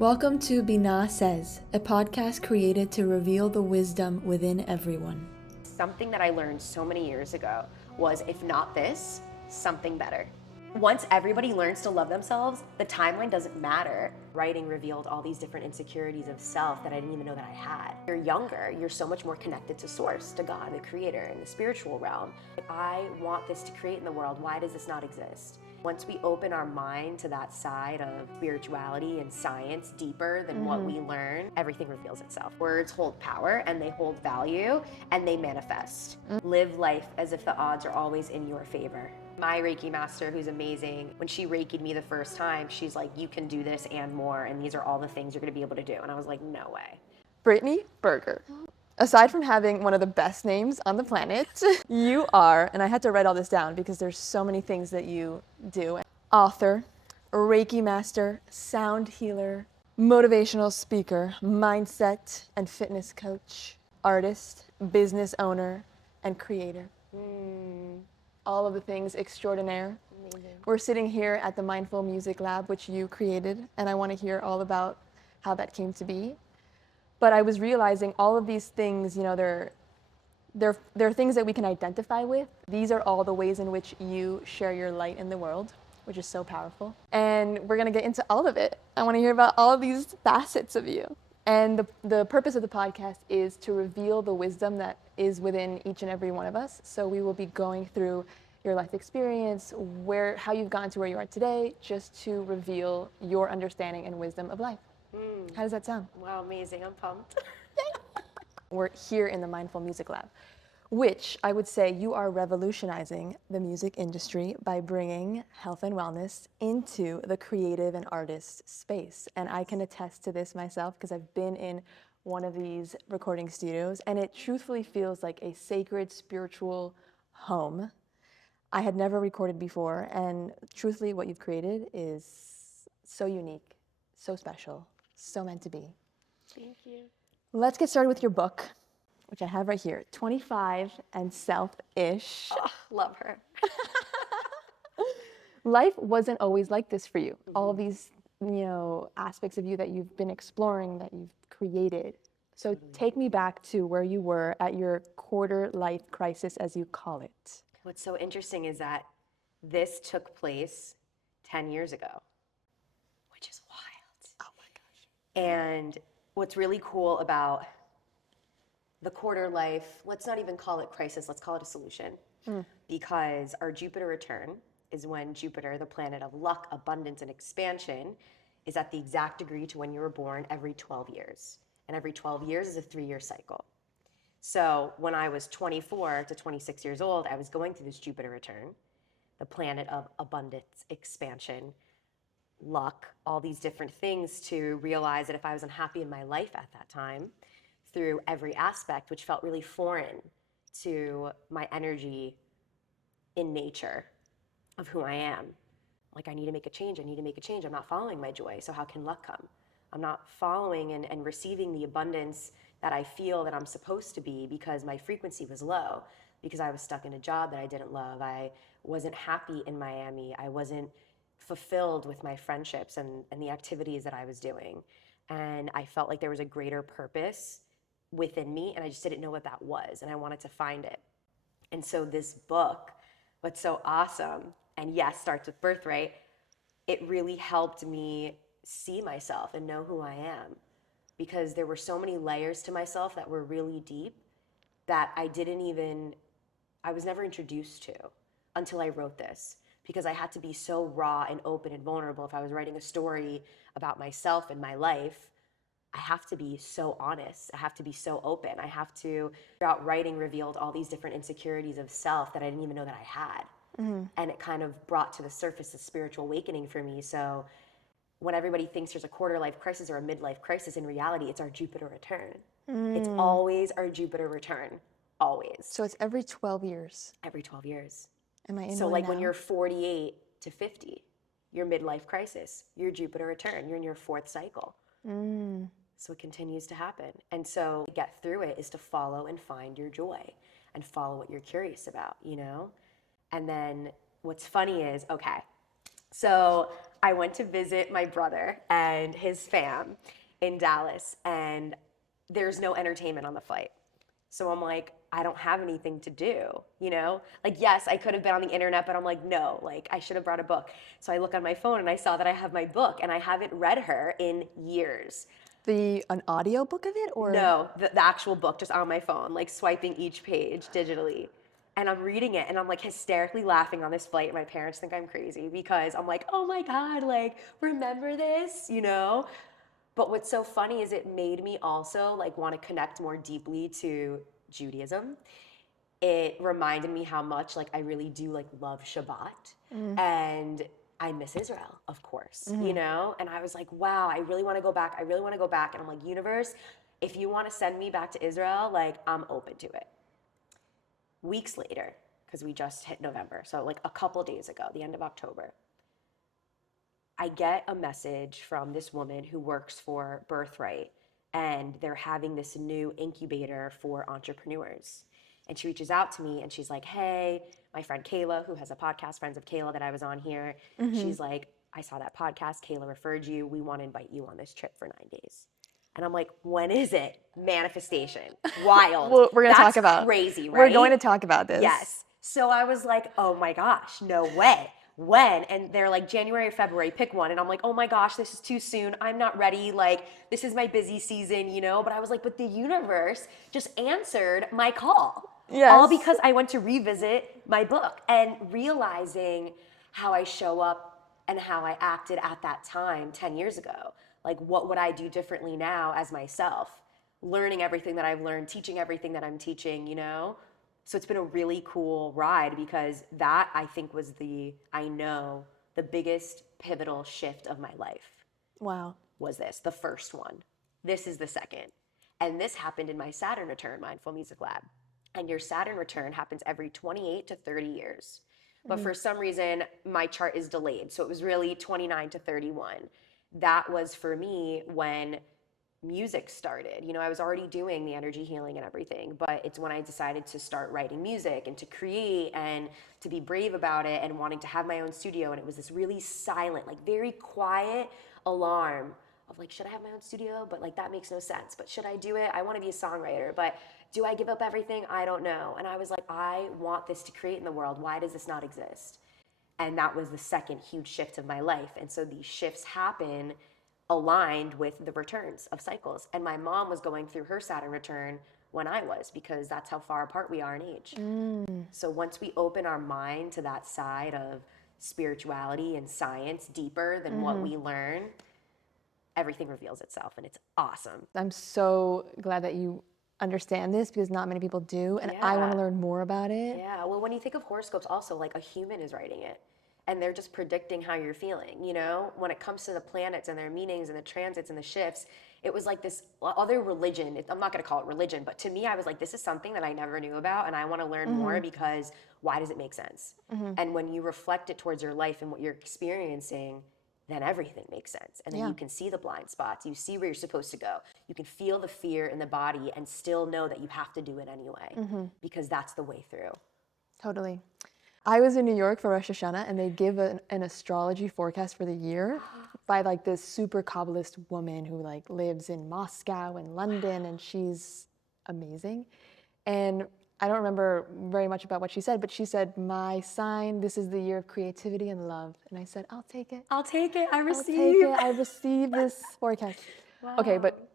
Welcome to Binah Says, a podcast created to reveal the wisdom within everyone. Something that I learned so many years ago was, if not this, something better. Once everybody learns to love themselves, the timeline doesn't matter. Writing revealed all these different insecurities of self that I didn't even know that I had. You're younger, you're so much more connected to source, to God, the creator, and the spiritual realm. I want this to create in the world. Why does this not exist? Once we open our mind to that side of spirituality and science deeper than what we learn, everything reveals itself. Words hold power and they hold value and they manifest. Live life as if the odds are always in your favor. My Reiki master, who's amazing, when she Reiki'd me the first time, she's like, you can do this and more, and these are all the things you're gonna be able to do. And I was like, no way. Brittany Berger. Aside from having one of the best names on the planet, you are, and I had to write all this down because there's so many things that you do. Author, Reiki master, sound healer, motivational speaker, mindset and fitness coach, artist, business owner, and creator. All of the things extraordinaire. Amazing. We're sitting here at the Mindful Music Lab, which you created, and I want to hear all about how that came to be. But I was realizing all of these things, you know, they're things that we can identify with. These are all the ways in which you share your light in the world, which is so powerful. And we're gonna get into all of it. I wanna hear about all of these facets of you. And the purpose of the podcast is to reveal the wisdom that is within each and every one of us. So we will be going through your life experience, how you've gotten to where you are today, just to reveal your understanding and wisdom of life. How does that sound? Wow, amazing, I'm pumped. We're here in the Mindful Music Lab, which I would say you are revolutionizing the music industry by bringing health and wellness into the creative and artist space. And I can attest to this myself because I've been in one of these recording studios, and it truthfully feels like a sacred spiritual home. I had never recorded before, and truthfully what you've created is so unique, so special, so meant to be. Thank you. Let's get started with your book, which I have right here, 25 and Self-ish. Oh, love her. Life wasn't always like this for you. All of these, aspects of you that you've been exploring, that you've created. So take me back to where you were at your quarter life crisis, as you call it. What's so interesting is that this took place 10 years ago, which is wild. Oh my gosh. And what's really cool about the quarter life, let's not even call it crisis, let's call it a solution. Because our Jupiter return is when Jupiter, the planet of luck, abundance, and expansion, is at the exact degree to when you were born every 12 years. And every 12 years is a 3-year cycle. So when I was 24 to 26 years old, I was going through this Jupiter return, the planet of abundance, expansion, luck, all these different things, to realize that if I was unhappy in my life at that time, through every aspect, which felt really foreign to my energy in nature of who I am, like, I need to make a change, I'm not following my joy, so how can luck come? I'm not following and receiving the abundance that I feel that I'm supposed to be because my frequency was low, because I was stuck in a job that I didn't love. I wasn't happy in Miami. I wasn't fulfilled with my friendships and the activities that I was doing. And I felt like there was a greater purpose within me, and I just didn't know what that was, and I wanted to find it. And so this book, what's so awesome, and yes, starts with birthright, it really helped me see myself and know who I am, because there were so many layers to myself that were really deep that I was never introduced to until I wrote this, because I had to be so raw and open and vulnerable. If I was writing a story about myself and my life, I have to be so honest. I have to be so open. I have to, throughout writing, revealed all these different insecurities of self that I didn't even know that I had. And it kind of brought to the surface a spiritual awakening for me. So when everybody thinks there's a quarter life crisis or a midlife crisis, in reality, it's our Jupiter return. It's always our Jupiter return, always. So it's every 12 years. Every 12 years. Am I in So one like now? when you're 48 to 50, your midlife crisis, your Jupiter return, you're in your 4th cycle. So it continues to happen. And so to get through it is to follow and find your joy and follow what you're curious about, And then what's funny is, okay, so I went to visit my brother and his fam in Dallas, and there's no entertainment on the flight. So I'm like, I don't have anything to do, you know? Like, yes, I could have been on the internet, but I'm like, no, like, I should have brought a book. So I look on my phone and I saw that I have my book, and I haven't read her in years. An audio book of it, or? No, the actual book, just on my phone, like swiping each page digitally. And I'm reading it and I'm like hysterically laughing on this flight. My parents think I'm crazy because I'm like, oh my God, like, remember this, you know? But what's so funny is it made me also like want to connect more deeply to Judaism. It reminded me how much like I really do like love Shabbat. And I miss Israel, of course, you know? And I was like, wow, I really want to go back. I really want to go back. And I'm like, universe, if you want to send me back to Israel, like, I'm open to it. Weeks later, because we just hit November, so like a couple days ago, the end of October, I get a message from this woman who works for Birthright, and they're having this new incubator for entrepreneurs. And she reaches out to me and she's like, hey, my friend Kayla, who has a podcast, Friends of Kayla, that I was on here, she's like, I saw that podcast. Kayla referred you. We want to invite you on this trip for 9 days. And I'm like, when is it? Manifestation. Wild. Well, we're going to talk That's about crazy, right? We're going to talk about this. Yes. So I was like, oh my gosh, no way. When? And they're like, January or February, pick one. And I'm like, oh my gosh, this is too soon. I'm not ready. Like, this is my busy season, you know? But I was like, but the universe just answered my call. Yes. All because I went to revisit my book and realizing how I show up and how I acted at that time 10 years ago. Like, what would I do differently now as myself? Learning everything that I've learned, teaching everything that I'm teaching, you know? So it's been a really cool ride because that, I think, was the biggest pivotal shift of my life. Wow. Was this, the first one. This is the second. And this happened in my Saturn return, Mindful Music Lab. And your Saturn return happens every 28 to 30 years. But for some reason, my chart is delayed. So it was really 29 to 31. That was for me when music started. You know, I was already doing the energy healing and everything, but it's when I decided to start writing music and to create and to be brave about it and wanting to have my own studio. And it was this really silent, like very quiet alarm of like, should I have my own studio? But like, that makes no sense. But should I do it? I want to be a songwriter, but do I give up everything? I don't know. And I was like, I want this to create in the world. Why does this not exist? And that was the second huge shift of my life. And so these shifts happen aligned with the returns of cycles. And my mom was going through her Saturn return when I was, because that's how far apart we are in age. So once we open our mind to that side of spirituality and science deeper than what we learn, everything reveals itself, and it's awesome. I'm so glad that you understand this, because not many people do, and I want to learn more about it. Yeah, well, when you think of horoscopes also, like a human is writing it, and they're just predicting how you're feeling, you know? When it comes to the planets and their meanings and the transits and the shifts, it was like this other religion. I'm not going to call it religion, but to me, I was like, this is something that I never knew about, and I want to learn more, because why does it make sense? And when you reflect it towards your life and what you're experiencing, then everything makes sense. And then you can see the blind spots. You see where you're supposed to go. You can feel the fear in the body and still know that you have to do it anyway, because that's the way through. Totally. I was in New York for Rosh Hashanah, and they give an astrology forecast for the year by like this super Kabbalist woman who like lives in Moscow and London, and she's amazing. And I don't remember very much about what she said, but she said, my sign, this is the year of creativity and love. And I said, I'll take it. I'll take it. I receive. I'll take it. I received this forecast. Wow. Okay, but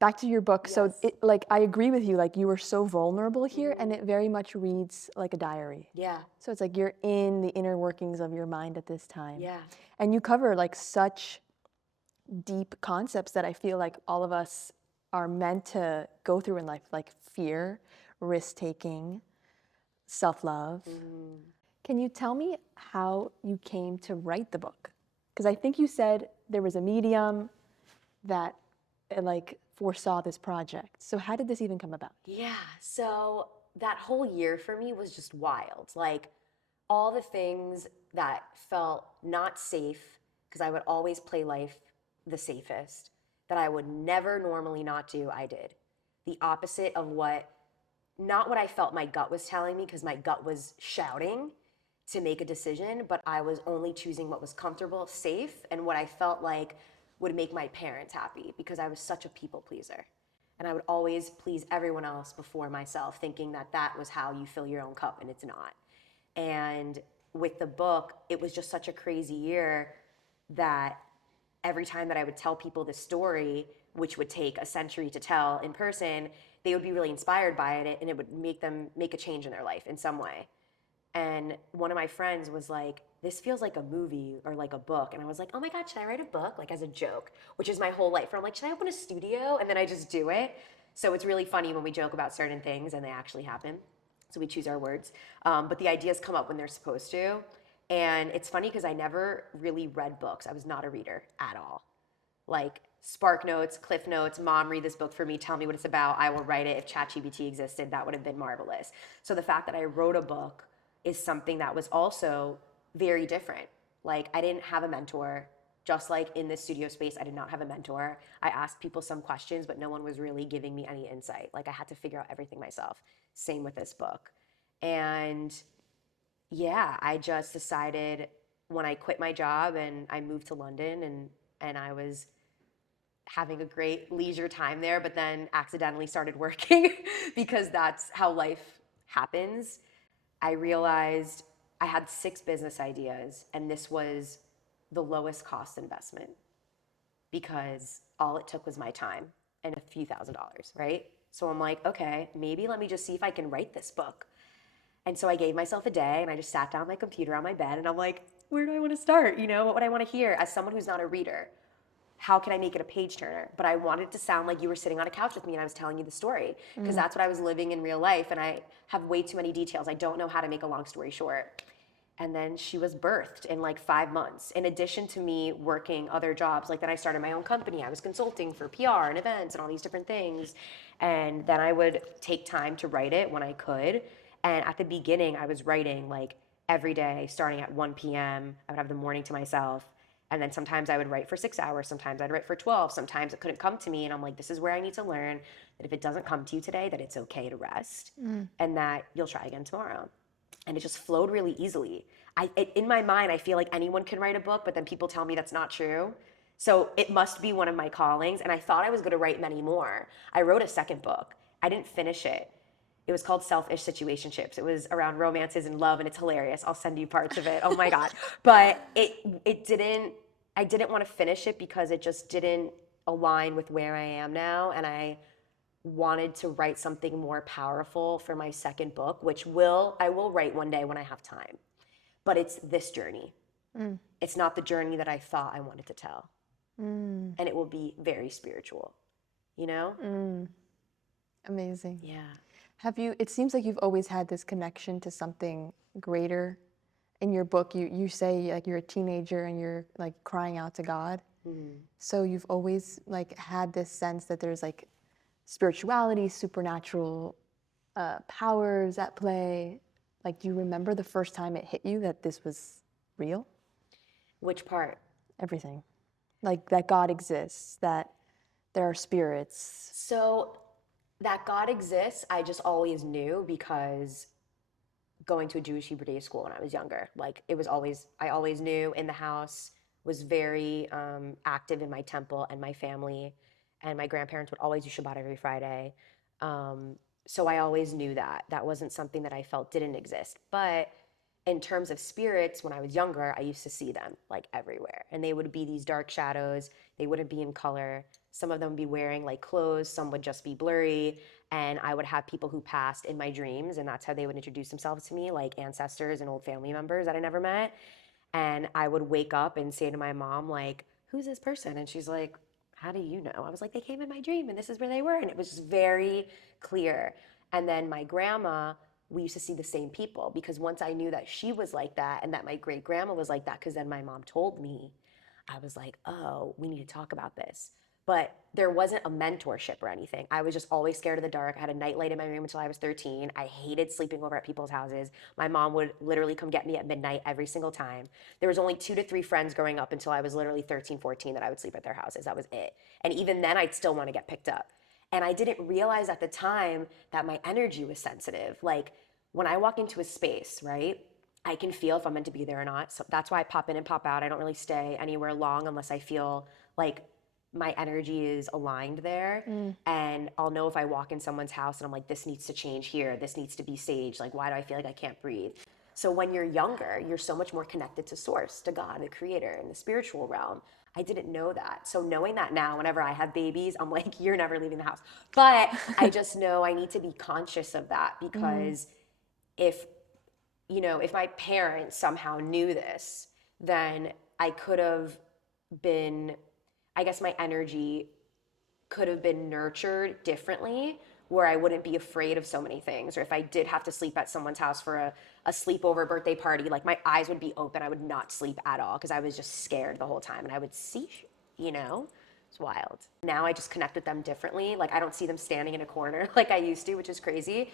back to your book. Yes. So it, like, I agree with you, like you were so vulnerable here, and it very much reads like a diary. Yeah. So it's like you're in the inner workings of your mind at this time. Yeah. And you cover like such deep concepts that I feel like all of us are meant to go through in life, like fear, risk-taking, self-love. Can you tell me how you came to write the book? Because I think you said there was a medium that like foresaw this project. So how did this even come about? Yeah, so that whole year for me was just wild. Like all the things that felt not safe, because I would always play life the safest, that I would never normally not do, I did. The opposite of not what I felt my gut was telling me, because my gut was shouting, to make a decision, but I was only choosing what was comfortable, safe, and what I felt like would make my parents happy, because I was such a people pleaser. And I would always please everyone else before myself, thinking that that was how you fill your own cup, and it's not. And with the book, it was just such a crazy year that every time that I would tell people the story, which would take a century to tell in person, they would be really inspired by it, and it would make them make a change in their life in some way. And one of my friends was like, this feels like a movie or like a book. And I was like, oh my God, should I write a book? Like, as a joke, which is my whole life. Where I'm like, should I open a studio? And then I just do it. So it's really funny when we joke about certain things and they actually happen. So we choose our words. But the ideas come up when they're supposed to. And it's funny because I never really read books. I was not a reader at all. Like Spark Notes, Cliff Notes, Mom, read this book for me, tell me what it's about, I will write it. If ChatGPT existed, that would have been marvelous. So the fact that I wrote a book is something that was also very different. Like, I didn't have a mentor. Just like in this studio space, I did not have a mentor. I asked people some questions, but no one was really giving me any insight. Like, I had to figure out everything myself. Same with this book. And yeah, I just decided when I quit my job and I moved to London, and I was having a great leisure time there, but then accidentally started working because that's how life happens. I realized I had 6 business ideas, and this was the lowest cost investment because all it took was my time and a few $1,000s, right? So I'm like, okay, maybe let me just see if I can write this book. And so I gave myself a day, and I just sat down at my computer on my bed, and I'm like, where do I want to start? You know, what would I want to hear as someone who's not a reader? How can I make it a page turner? But I wanted it to sound like you were sitting on a couch with me and I was telling you the story, because that's what I was living in real life, and I have way too many details. I don't know how to make a long story short. And then she was birthed in like 5 months. In addition to me working other jobs, like then I started my own company. I was consulting for PR and events and all these different things. And then I would take time to write it when I could. And at the beginning, I was writing like every day, starting at 1 p.m. I would have the morning to myself. And then sometimes I would write for 6 hours. Sometimes I'd write for 12. Sometimes it couldn't come to me. And I'm like, this is where I need to learn that if it doesn't come to you today, that it's okay to rest and that you'll try again tomorrow. And it just flowed really easily. In my mind, I feel like anyone can write a book, but then people tell me that's not true. So it must be one of my callings. And I thought I was going to write many more. I wrote a second book. I didn't finish it. It was called Selfish Situationships. It was around romances and love, and it's hilarious. I'll send you parts of it. Oh my God. But I didn't want to finish it because it just didn't align with where I am now. And I wanted to write something more powerful for my second book, which I will write one day when I have time. But it's this journey. It's not the journey that I thought I wanted to tell. And it will be very spiritual, you know? Amazing. Yeah. It seems like you've always had this connection to something greater. In your book, you say like you're a teenager and you're like crying out to God. So you've always like had this sense that there's like spirituality, supernatural powers at play. Like, do you remember the first time it hit you that this was real? Which part? Everything. Like that God exists, that there are spirits. So that God exists, I just always knew because going to a Jewish Hebrew day school when I was younger, like I always knew in the house, was very active in my temple and my family, and my grandparents would always do Shabbat every Friday. So I always knew that. That wasn't something that I felt didn't exist. But in terms of spirits, when I was younger, I used to see them like everywhere. And they would be these dark shadows. They wouldn't be in color. Some of them would be wearing like clothes. Some would just be blurry. And I would have people who passed in my dreams. And that's how they would introduce themselves to me, like ancestors and old family members that I never met. And I would wake up and say to my mom, like, who's this person? And she's like, how do you know? I was like, they came in my dream and this is where they were. And it was just very clear. And then my grandma, we used to see the same people, because once I knew that she was like that and that my great grandma was like that, because then my mom told me, I was like, oh, we need to talk about this. But there wasn't a mentorship or anything. I was just always scared of the dark. I had a nightlight in my room until I was 13. I hated sleeping over at people's houses. My mom would literally come get me at midnight every single time. There was only 2 to 3 friends growing up until I was literally 13, 14 that I would sleep at their houses. That was it. And even then, I'd still want to get picked up. And I didn't realize at the time that my energy was sensitive. Like, when I walk into a space, right? I can feel if I'm meant to be there or not. So that's why I pop in and pop out. I don't really stay anywhere long unless I feel like my energy is aligned there. And I'll know if I walk in someone's house and I'm like, this needs to change here. This needs to be saged. Like, why do I feel like I can't breathe? So when you're younger, you're so much more connected to source, to God, the creator, and the spiritual realm. I didn't know that. So knowing that now, whenever I have babies, I'm like, you're never leaving the house. But I just know I need to be conscious of that, because if if my parents somehow knew this, then I could have been, I guess my energy could have been nurtured differently, where I wouldn't be afraid of so many things. Or if I did have to sleep at someone's house for a sleepover birthday party, like my eyes would be open. I would not sleep at all because I was just scared the whole time, and I would see, it's wild. Now I just connect with them differently. Like I don't see them standing in a corner like I used to, which is crazy.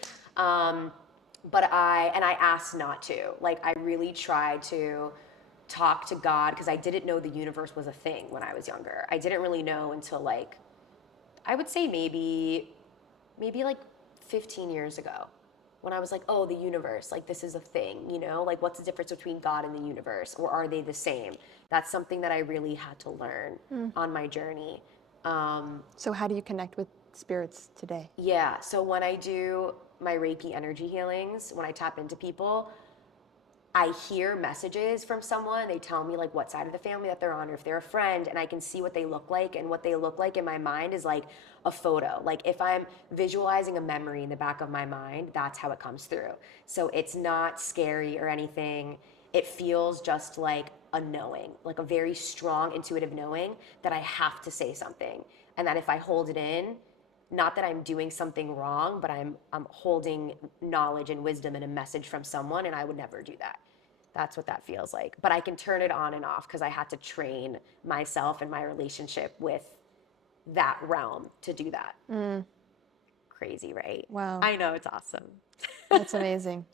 But I asked not to. Like I really tried to talk to God, because I didn't know the universe was a thing when I was younger. I didn't really know until like, I would say maybe like 15 years ago, when I was like, oh, the universe, like this is a thing, like what's the difference between God and the universe, or are they the same? That's something that I really had to learn on my journey. So how do you connect with spirits today? Yeah, so when I do my Reiki energy healings, when I tap into people, I hear messages from someone. They tell me like what side of the family that they're on, or if they're a friend, and I can see what they look like. And what they look like in my mind is like a photo. Like if I'm visualizing a memory in the back of my mind, that's how it comes through. So it's not scary or anything. It feels just like a knowing, like a very strong intuitive knowing that I have to say something. And that if I hold it in, not that I'm doing something wrong, but I'm holding knowledge and wisdom and a message from someone, and I would never do that. That's what that feels like. But I can turn it on and off because I had to train myself and my relationship with that realm to do that. Crazy, right? Wow. I know, it's awesome. That's amazing.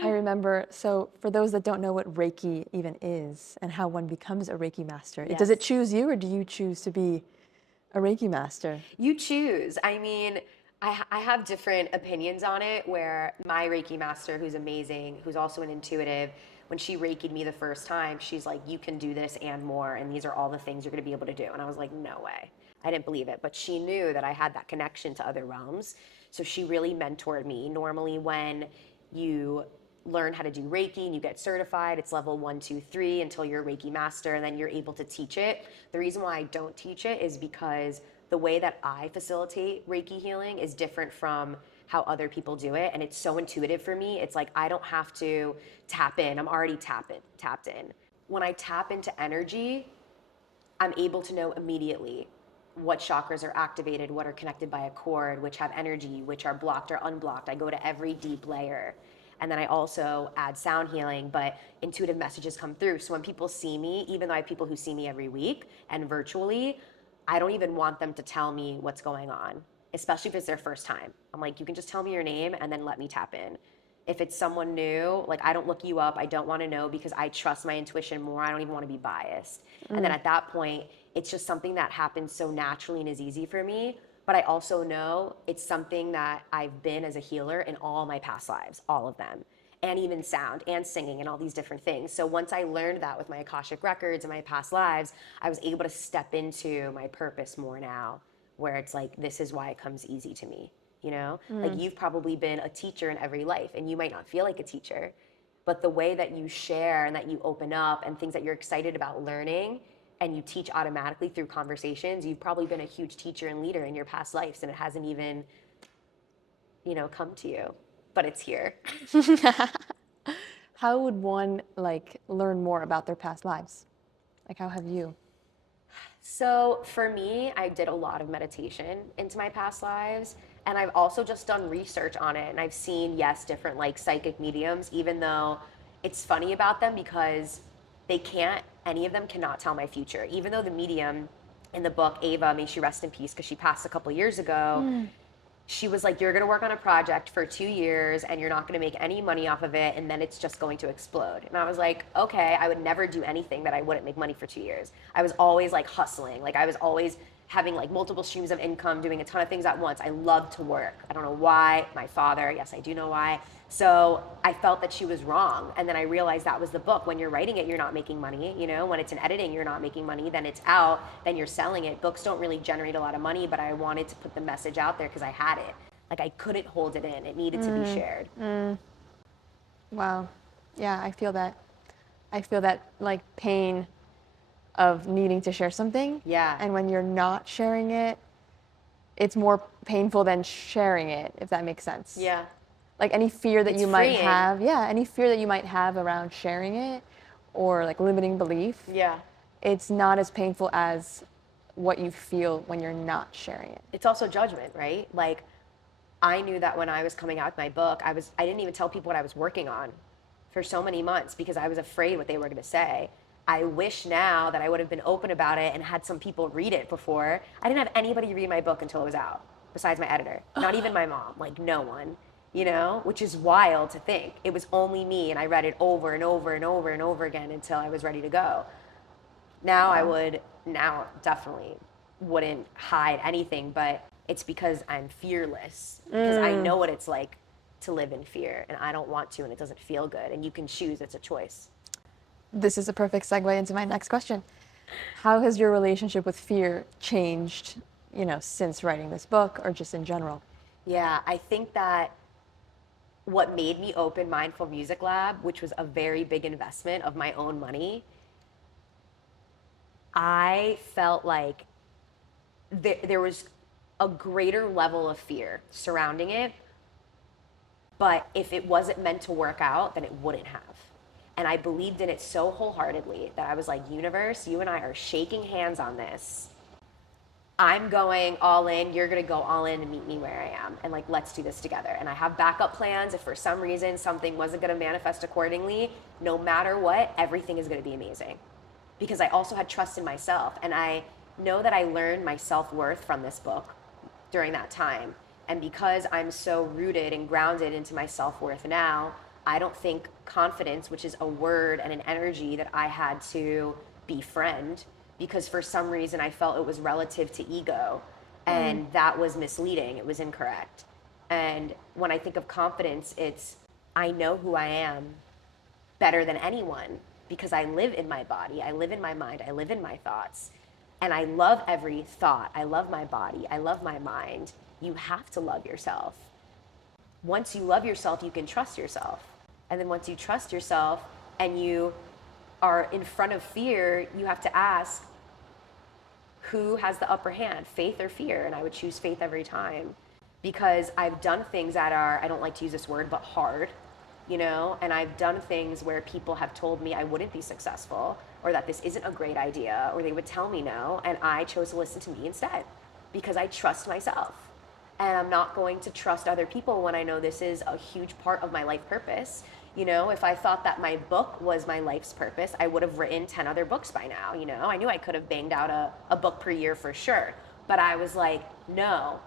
I remember, so for those that don't know what Reiki even is and how one becomes a Reiki master, Yes. does it choose you, or do you choose to be a Reiki master? You choose. I mean, I have different opinions on it, where my Reiki master, who's amazing, who's also an intuitive, when she Reiki'd me the first time, she's like, you can do this and more, and these are all the things you're going to be able to do. And I was like, no way. I didn't believe it. But she knew that I had that connection to other realms. So she really mentored me. Normally when you learn how to do Reiki and you get certified, it's level 1, 2, 3 until you're a Reiki master, and then you're able to teach it. The reason why I don't teach it is because the way that I facilitate Reiki healing is different from how other people do it, and it's so intuitive for me. It's like I don't have to tap in. I'm already tapped in. When I tap into energy, I'm able to know immediately what chakras are activated, what are connected by a cord, which have energy, which are blocked or unblocked. I go to every deep layer. And then I also add sound healing, but intuitive messages come through. So when people see me, even though I have people who see me every week and virtually, I don't even want them to tell me what's going on, especially if it's their first time. I'm like, you can just tell me your name and then let me tap in. If it's someone new, like I don't look you up. I don't want to know, because I trust my intuition more. I don't even want to be biased. And then at that point, it's just something that happens so naturally and is easy for me. But I also know it's something that I've been as a healer in all my past lives, all of them, and even sound and singing and all these different things. So once I learned that with my Akashic records and my past lives, I was able to step into my purpose more now, where it's like, this is why it comes easy to me, Like you've probably been a teacher in every life, and you might not feel like a teacher, but the way that you share and that you open up and things that you're excited about learning, and you teach automatically through conversations, you've probably been a huge teacher and leader in your past lives, and it hasn't even, come to you, but it's here. How would one learn more about their past lives? Like, how have you? So for me, I did a lot of meditation into my past lives, and I've also just done research on it, and I've seen, yes, different psychic mediums, even though it's funny about them because any of them cannot tell my future. Even though the medium in the book, Ava, may she rest in peace, because she passed a couple years ago, she was like, you're going to work on a project for 2 years and you're not going to make any money off of it, and then it's just going to explode. And I was like, okay, I would never do anything that I wouldn't make money for 2 years. I was always hustling. I was always having like multiple streams of income, doing a ton of things at once. I loved to work. I don't know why. My father, yes, I do know why. So I felt that she was wrong. And then I realized that was the book. When you're writing it, you're not making money. You know, when it's in editing, you're not making money. Then it's out, then you're selling it. Books don't really generate a lot of money, but I wanted to put the message out there because I had it. Like I couldn't hold it in. It needed to be shared. Wow. Yeah, I feel that. I feel that like pain of needing to share something. Yeah. And when you're not sharing it, it's more painful than sharing it, if that makes sense. Yeah. Like any fear that It's you might freeing. have, any fear that you might have around sharing it or like limiting belief, Yeah. it's not as painful as what you feel when you're not sharing it. It's also judgment, right? Like I knew that when I was coming out with my book, I didn't even tell people what I was working on for so many months because I was afraid what they were going to say. I wish now that I would have been open about it and had some people read it before. I didn't have anybody read my book until it was out, besides my editor. Not even my mom, like no one, you know, which is wild to think. It was only me, and I read it over and over and over and over again until I was ready to go. Now definitely wouldn't hide anything, but it's because I'm fearless, because I know what it's like to live in fear, and I don't want to, and it doesn't feel good, and you can choose, it's a choice. This is a perfect segue into my next question. How has your relationship with fear changed, since writing this book or just in general? Yeah, I think that what made me open Mindful Music Lab, which was a very big investment of my own money, I felt like there was a greater level of fear surrounding it, but if it wasn't meant to work out, then it wouldn't have. And I believed in it so wholeheartedly that I was like, universe, you and I are shaking hands on this. I'm going all in, you're gonna go all in and meet me where I am. And like, let's do this together. And I have backup plans if for some reason something wasn't gonna manifest accordingly. No matter what, everything is gonna be amazing. Because I also had trust in myself. And I know that I learned my self-worth from this book during that time. And because I'm so rooted and grounded into my self-worth now, I don't think confidence, which is a word and an energy that I had to befriend, because for some reason I felt it was relative to ego, and that was misleading. It was incorrect. And when I think of confidence, it's I know who I am better than anyone because I live in my body, I live in my mind, I live in my thoughts. And I love every thought. I love my body. I love my mind. You have to love yourself. Once you love yourself, you can trust yourself. And then once you trust yourself and you are in front of fear, you have to ask, who has the upper hand, faith or fear? And I would choose faith every time, because I've done things that are, I don't like to use this word, but hard, and I've done things where people have told me I wouldn't be successful, or that this isn't a great idea, or they would tell me no, and I chose to listen to me instead because I trust myself. And I'm not going to trust other people when I know this is a huge part of my life purpose. If I thought that my book was my life's purpose, I would have written 10 other books by now. I knew I could have banged out a book per year for sure. But I was like, no,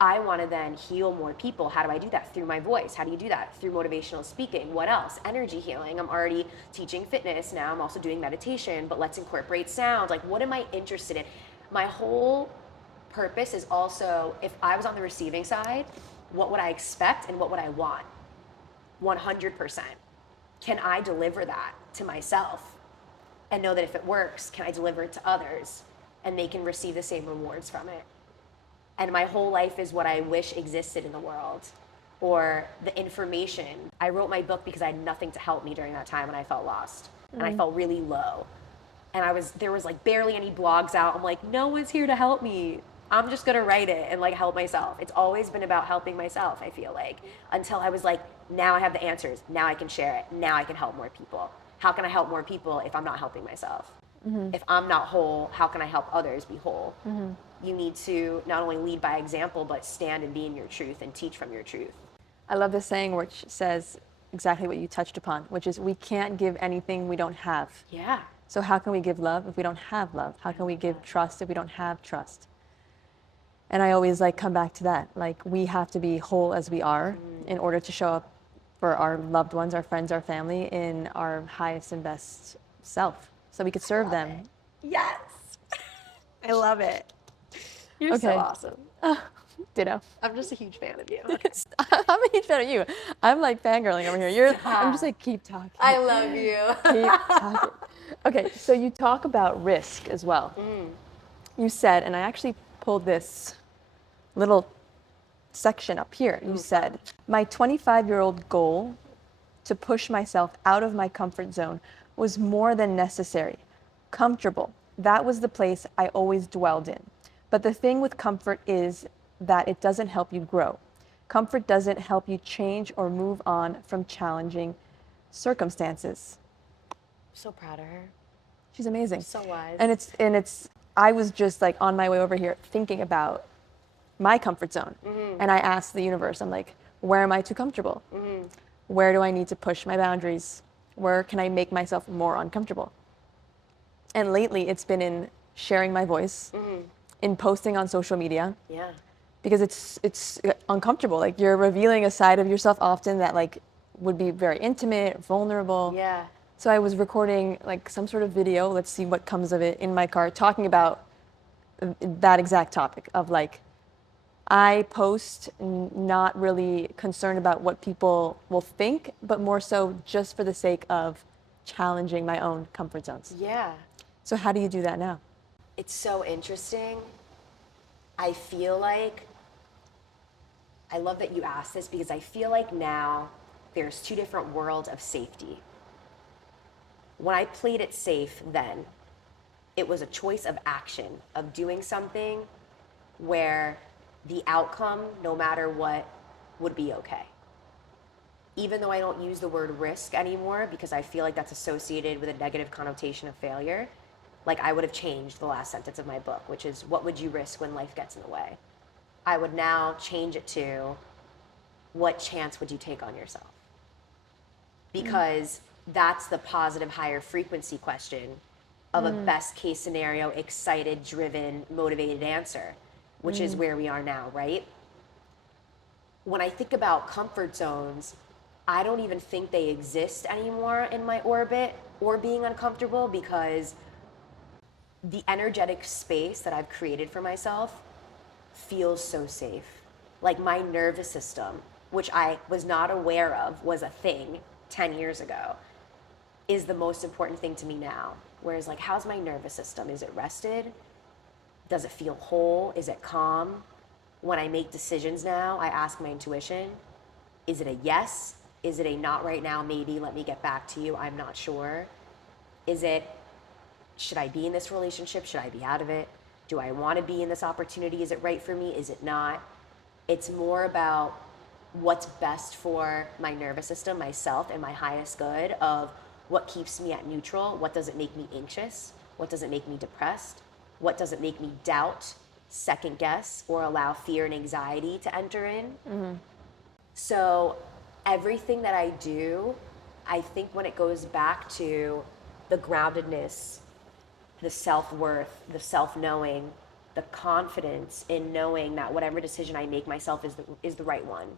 I want to then heal more people. How do I do that? Through my voice. How do you do that? Through motivational speaking. What else? Energy healing. I'm already teaching fitness. Now I'm also doing meditation, but let's incorporate sound. Like, what am I interested in? My whole purpose is also, if I was on the receiving side, what would I expect and what would I want? 100%. Can I deliver that to myself and know that if it works, can I deliver it to others and they can receive the same rewards from it? And my whole life is what I wish existed in the world, or the information. I wrote my book because I had nothing to help me during that time when I felt lost and I felt really low. And there was like barely any blogs out. I'm like, no one's here to help me. I'm just gonna write it and like help myself. It's always been about helping myself, I feel like, until I was like, now I have the answers. Now I can share it. Now I can help more people. How can I help more people if I'm not helping myself? If I'm not whole, how can I help others be whole? You need to not only lead by example, but stand and be in your truth and teach from your truth. I love this saying which says exactly what you touched upon, which is we can't give anything we don't have. Yeah. So how can we give love if we don't have love? How can we give trust if we don't have trust? And I always come back to that. Like, we have to be whole as we are in order to show up for our loved ones, our friends, our family in our highest and best self, so we could serve them. Yes. I love it. You're so Okay. awesome. Ditto. I'm just a huge fan of you. I'm a huge fan of you. I'm like fangirling over here. I'm just like, keep talking. I love you. Keep talking. Okay, so you talk about risk as well. You said, and I actually pulled this little section up here. You said, my 25-year-old goal to push myself out of my comfort zone was more than necessary. Comfortable. That was the place I always dwelled in. But the thing with comfort is that it doesn't help you grow. Comfort doesn't help you change or move on from challenging circumstances. So proud of her. She's amazing. So wise. And it's I was just like on my way over here thinking about my comfort zone. And I asked the universe, I'm like, where am I too comfortable? Where do I need to push my boundaries? Where can I make myself more uncomfortable? And lately it's been in sharing my voice, in posting on social media. Yeah. Because it's uncomfortable. Like you're revealing a side of yourself often that like would be very intimate, vulnerable. Yeah. So I was recording like some sort of video, let's see what comes of it, in my car, talking about that exact topic of like, I post not really concerned about what people will think, but more so just for the sake of challenging my own comfort zones. Yeah. So how do you do that now? It's so interesting. I feel like, I love that you asked this because I feel like now there's two different worlds of safety. When I played it safe then, it was a choice of action, of doing something where the outcome, no matter what, would be okay. Even though I don't use the word risk anymore because I feel like that's associated with a negative connotation of failure, like I would have changed the last sentence of my book, which is, what would you risk when life gets in the way? I would now change it to, what chance would you take on yourself? Because that's the positive higher frequency question of a best case scenario, excited, driven, motivated answer, which is where we are now, right? When I think about comfort zones, I don't even think they exist anymore in my orbit or being uncomfortable because the energetic space that I've created for myself feels so safe. Like my nervous system, which I was not aware of was a thing 10 years ago, is the most important thing to me now. Whereas like, how's my nervous system? Is it rested? Does it feel whole? Is it calm? When I make decisions now, I ask my intuition, is it a yes? Is it a not right now, maybe, let me get back to you, I'm not sure? Is it, should I be in this relationship? Should I be out of it? Do I want to be in this opportunity? Is it right for me? Is it not? It's more about what's best for my nervous system, myself, and my highest good of what keeps me at neutral, what doesn't make me anxious, what doesn't make me depressed, what doesn't make me doubt, second guess, or allow fear and anxiety to enter in. So everything that I do, I think when it goes back to the groundedness, the self-worth, the self-knowing, the confidence in knowing that whatever decision I make myself is the right one,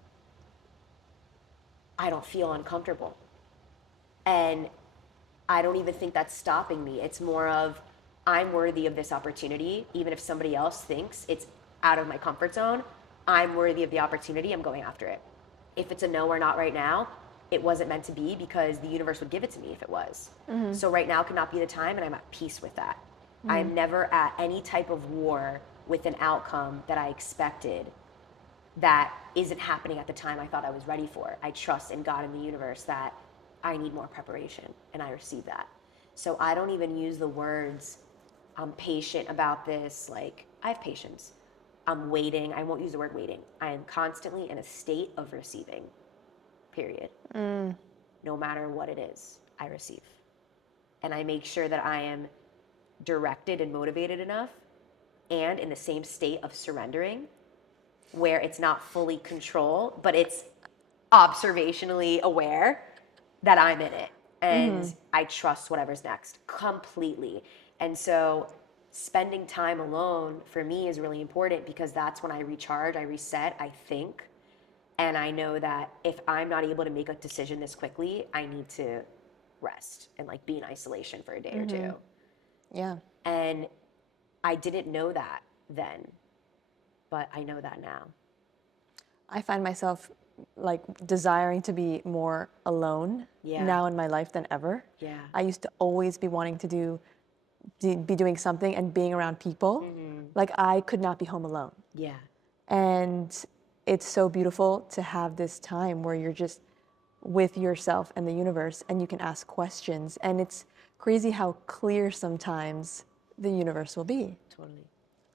I don't feel uncomfortable. And I don't even think that's stopping me. It's more of, I'm worthy of this opportunity, even if somebody else thinks it's out of my comfort zone, I'm worthy of the opportunity, I'm going after it. If it's a no or not right now, it wasn't meant to be because the universe would give it to me if it was. So right now could not be the time, and I'm at peace with that. I'm never at any type of war with an outcome that I expected that isn't happening at the time I thought I was ready for. I trust in God and the universe that I need more preparation, and I receive that. So I don't even use the words, I'm patient about this, like, I have patience. I'm waiting, I won't use the word waiting. I am constantly in a state of receiving, period. No matter what it is, I receive. And I make sure that I am directed and motivated enough and in the same state of surrendering where it's not fully control, but it's observationally aware that I'm in it. And I trust whatever's next completely. And so spending time alone for me is really important because that's when I recharge, I reset, I think. And I know that if I'm not able to make a decision this quickly, I need to rest and like be in isolation for a day or two. Yeah. And I didn't know that then. but I know that now. I find myself like desiring to be more alone now in my life than ever. Yeah. I used to always be wanting to be doing something and being around people. Like I could not be home alone. Yeah. And it's so beautiful to have this time where you're just with yourself and the universe and you can ask questions. And it's crazy how clear sometimes the universe will be. Totally.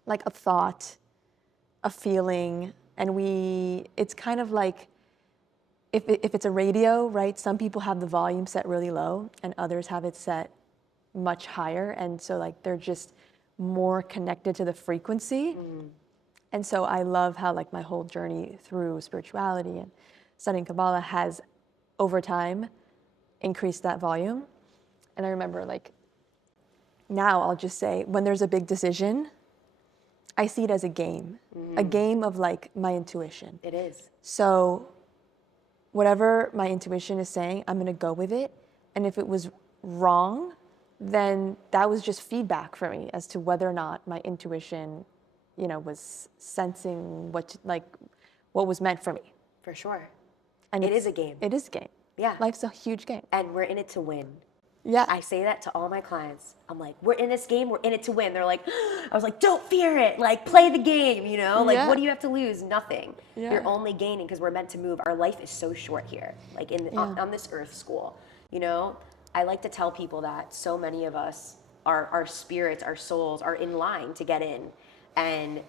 Like a thought, a feeling, and it's kind of like, if it's a radio, right? Some people have the volume set really low and others have it set much higher. And so like they're just more connected to the frequency. And so I love how like my whole journey through spirituality and studying Kabbalah has over time increased that volume. And I remember like now I'll just say when there's a big decision, I see it as a game of like my intuition. It is. So whatever my intuition is saying, I'm going to go with it. And if it was wrong, then that was just feedback for me as to whether or not my intuition, you know, was sensing what was meant for me. For sure. And it is a game. It is a game. Yeah. Life's a huge game. And we're in it to win. Yeah. I say that to all my clients. I'm like, we're in this game, we're in it to win. They're like, I was like, don't fear it. Like, play the game, you know? Like, what do you have to lose? Nothing. Yeah. You're only gaining because we're meant to move. Our life is so short here, like on this earth school, you know? I like to tell people that so many of us, our spirits, our souls are in line to get in. And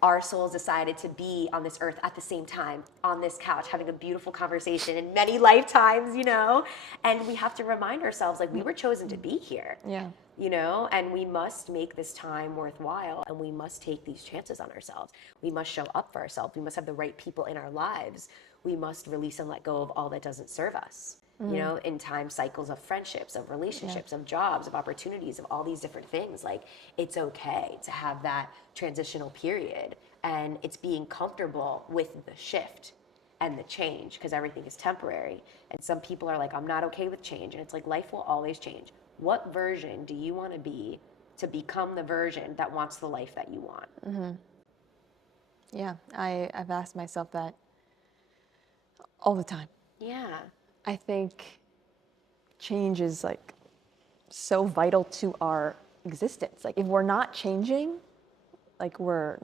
our souls decided to be on this earth at the same time, on this couch, having a beautiful conversation in many lifetimes, you know? And we have to remind ourselves, like, we were chosen to be here. Yeah. You know, and we must make this time worthwhile, and we must take these chances on ourselves. We must show up for ourselves. We must have the right people in our lives. We must release and let go of all that doesn't serve us. You know, in time cycles of friendships, of relationships, of jobs, of opportunities, of all these different things. Like, it's okay to have that transitional period, and it's being comfortable with the shift and the change, because everything is temporary. And some people are like, I'm not okay with change. And it's like, life will always change. What version do you want to be to become the version that wants the life that you want? Yeah. I've asked myself that all the time. Yeah. I think change is like so vital to our existence. Like if we're not changing, like we're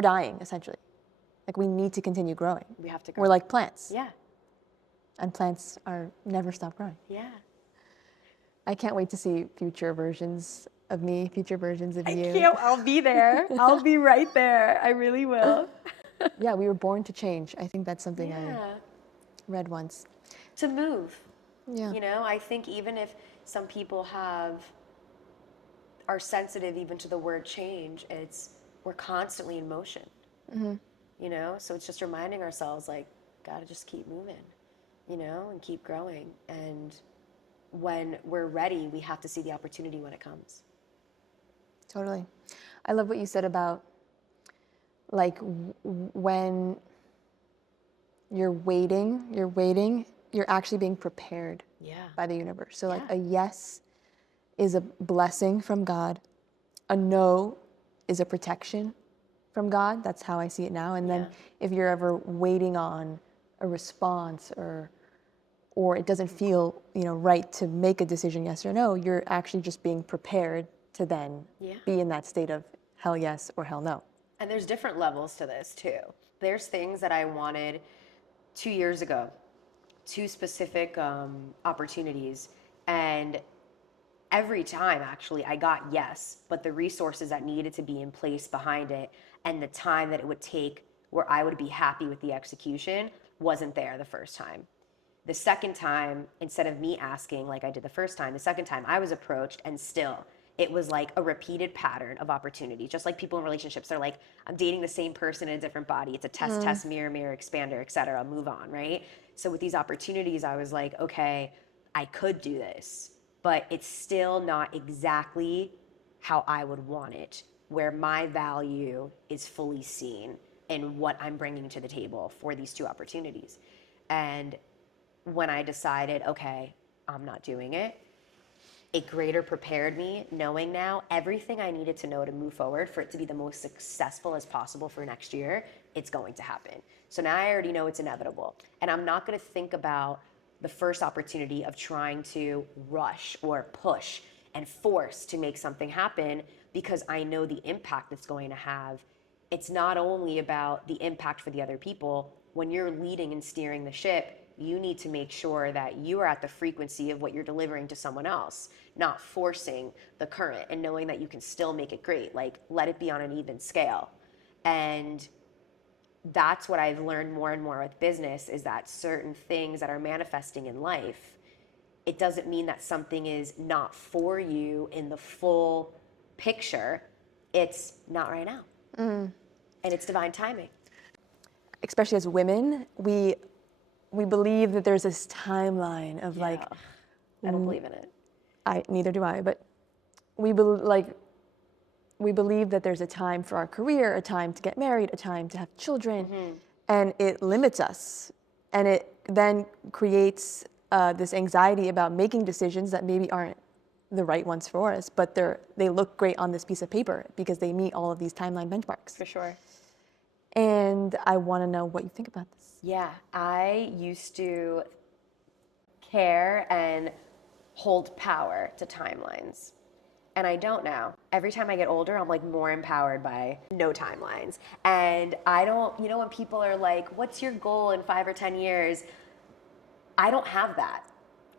dying essentially. Like we need to continue growing. We have to grow. We're like plants. Yeah. And plants never stop growing. Yeah. I can't wait to see future versions of me, future versions of you. I'll be there. I'll be right there. I really will. Yeah, we were born to change. I think that's something I Yeah. read once. To move. Yeah. You know, I think even if some people are sensitive even to the word change, we're constantly in motion. You know, so it's just reminding ourselves, like, gotta just keep moving, you know, and keep growing. And when we're ready, we have to see the opportunity when it comes. Totally. I love what you said about like when you're waiting, you're actually being prepared by the universe. So like a yes is a blessing from God. A no is a protection from God. That's how I see it now. And then if you're ever waiting on a response or it doesn't feel, you know, right to make a decision, yes or no, you're actually just being prepared to then be in that state of hell yes or hell no. And there's different levels to this too. There's things that I wanted 2 years ago, 2 specific opportunities, and every time actually I got yes, but the resources that needed to be in place behind it and the time that it would take where I would be happy with the execution wasn't there the first time. The second time, instead of me asking like I did the first time, the second time I was approached, and still it was like a repeated pattern of opportunity. Just like people in relationships, they're like, I'm dating the same person in a different body. It's a test, mirror, expander, et cetera, move on, right? So with these opportunities, I was like, okay, I could do this, but it's still not exactly how I would want it, where my value is fully seen in what I'm bringing to the table for these 2 opportunities. And when I decided, okay, I'm not doing it, it greater prepared me, knowing now everything I needed to know to move forward for it to be the most successful as possible for next year, it's going to happen. So now I already know it's inevitable. And I'm not going to think about the first opportunity of trying to rush or push and force to make something happen, because I know the impact it's going to have. It's not only about the impact for the other people. When you're leading and steering the ship, you need to make sure that you are at the frequency of what you're delivering to someone else, not forcing the current, and knowing that you can still make it great. Like, let it be on an even scale. And that's what I've learned more and more with business, is that certain things that are manifesting in life, it doesn't mean that something is not for you in the full picture. It's not right now. And it's divine timing. Especially as women, we believe that there's this timeline of like, I don't believe in it. Neither do I, but we believe that there's a time for our career, a time to get married, a time to have children, and it limits us. And it then creates this anxiety about making decisions that maybe aren't the right ones for us, but they look great on this piece of paper because they meet all of these timeline benchmarks. For sure. And I want to know what you think about this. Yeah, I used to care and hold power to timelines. And I don't now. Every time I get older, I'm like more empowered by no timelines. And I don't, when people are like, what's your goal in 5 or 10 years? I don't have that.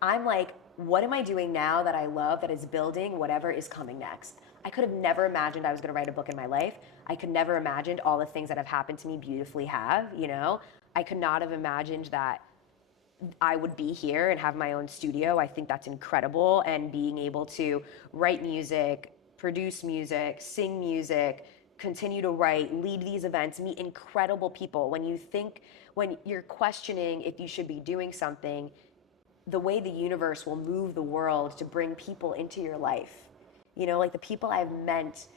I'm like, what am I doing now that I love, that is building whatever is coming next? I could have never imagined I was going to write a book in my life. I could never imagined all the things that have happened to me beautifully have, I could not have imagined that I would be here and have my own studio. I think that's incredible. And being able to write music, produce music, sing music, continue to write, lead these events, meet incredible people. When you're questioning if you should be doing something, the way the universe will move the world to bring people into your life. Like the people I've met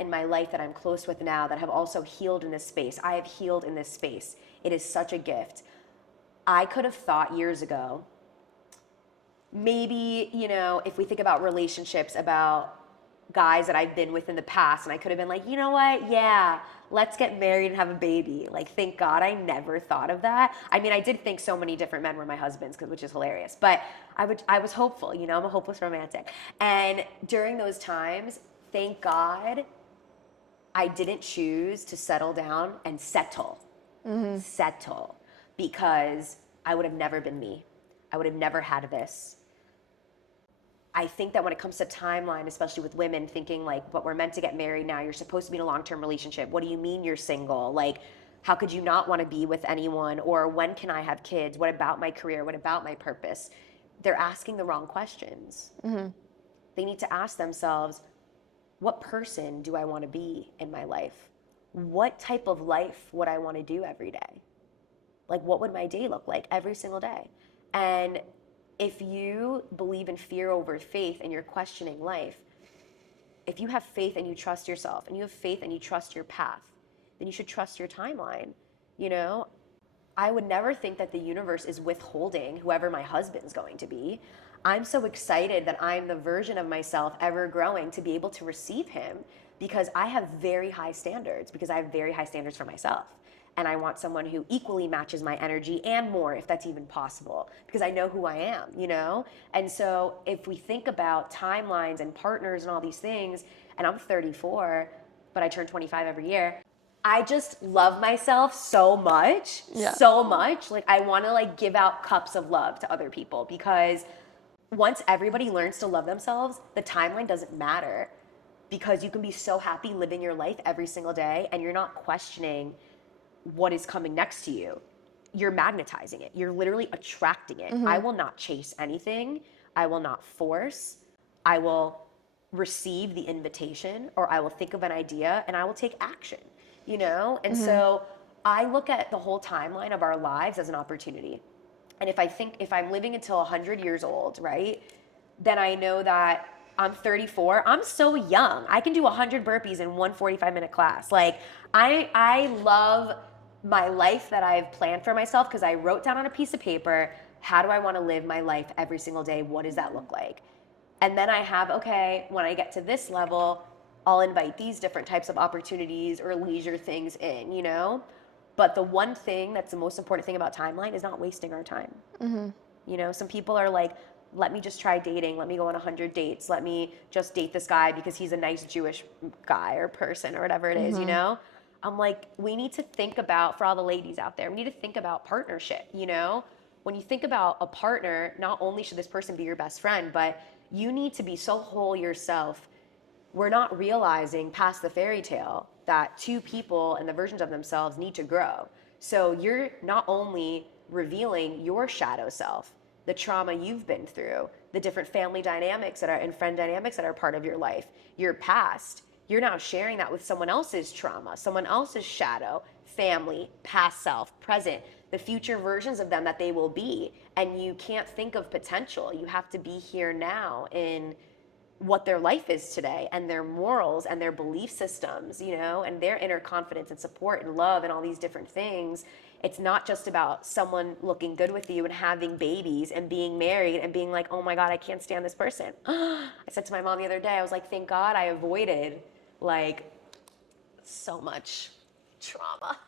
in my life that I'm close with now, that have also healed in this space. I have healed in this space. It is such a gift. I could have thought years ago, maybe, if we think about relationships, about guys that I've been with in the past, and I could have been like, you know what? Yeah, let's get married and have a baby. Like, thank God I never thought of that. I mean, I did think so many different men were my husbands, which is hilarious. But I was hopeful, I'm a hopeless romantic. And during those times, thank God I didn't choose to settle down and settle, because I would have never been me. I would have never had this. I think that when it comes to timeline, especially with women thinking like, but we're meant to get married now, you're supposed to be in a long-term relationship. What do you mean you're single? Like, how could you not want to be with anyone? Or when can I have kids? What about my career? What about my purpose? They're asking the wrong questions. They need to ask themselves, what person do I want to be in my life? What type of life would I want to do every day? Like, what would my day look like every single day? And if you believe in fear over faith and you're questioning life, if you have faith and you trust yourself, and you have faith and you trust your path, then you should trust your timeline. I would never think that the universe is withholding whoever my husband's going to be. I'm so excited that I'm the version of myself ever growing to be able to receive him, because I have very high standards, because I have very high standards for myself. And I want someone who equally matches my energy and more, if that's even possible, because I know who I am, And so if we think about timelines and partners and all these things, and I'm 34, but I turn 25 every year, I just love myself so much, so much. Like, I want to give out cups of love to other people, because once everybody learns to love themselves, the timeline doesn't matter, because you can be so happy living your life every single day, and you're not questioning what is coming next to you. You're magnetizing it. You're literally attracting it. I will not chase anything. I will not force. I will receive the invitation, or I will think of an idea and I will take action, And so I look at the whole timeline of our lives as an opportunity. And if I'm living until 100 years old, right, then I know that I'm 34. I'm so young. I can do 100 burpees in one 45-minute class. Like, I love my life that I've planned for myself, because I wrote down on a piece of paper, how do I want to live my life every single day? What does that look like? And then I have, okay, when I get to this level, I'll invite these different types of opportunities or leisure things in, you know? But the one thing that's the most important thing about timeline is not wasting our time. You know, some people are like, let me just try dating. Let me go on 100 dates. Let me just date this guy because he's a nice Jewish guy or person or whatever it is, you know? I'm like, we need to think about, for all the ladies out there, we need to think about partnership, you know? When you think about a partner, not only should this person be your best friend, but you need to be so whole yourself. We're not realizing past the fairy tale that two people and the versions of themselves need to grow. So you're not only revealing your shadow self, the trauma you've been through, the different family dynamics that are and friend dynamics that are part of your life, your past. You're now sharing that with someone else's trauma, someone else's shadow, family, past self, present, the future versions of them that they will be. And you can't think of potential. You have to be here now in what their life is today and their morals and their belief systems, you know, and their inner confidence and support and love and all these different things. It's not just about someone looking good with you and having babies and being married and being like, oh my God, I can't stand this person. I said to my mom the other day, I was like, thank God I avoided like so much trauma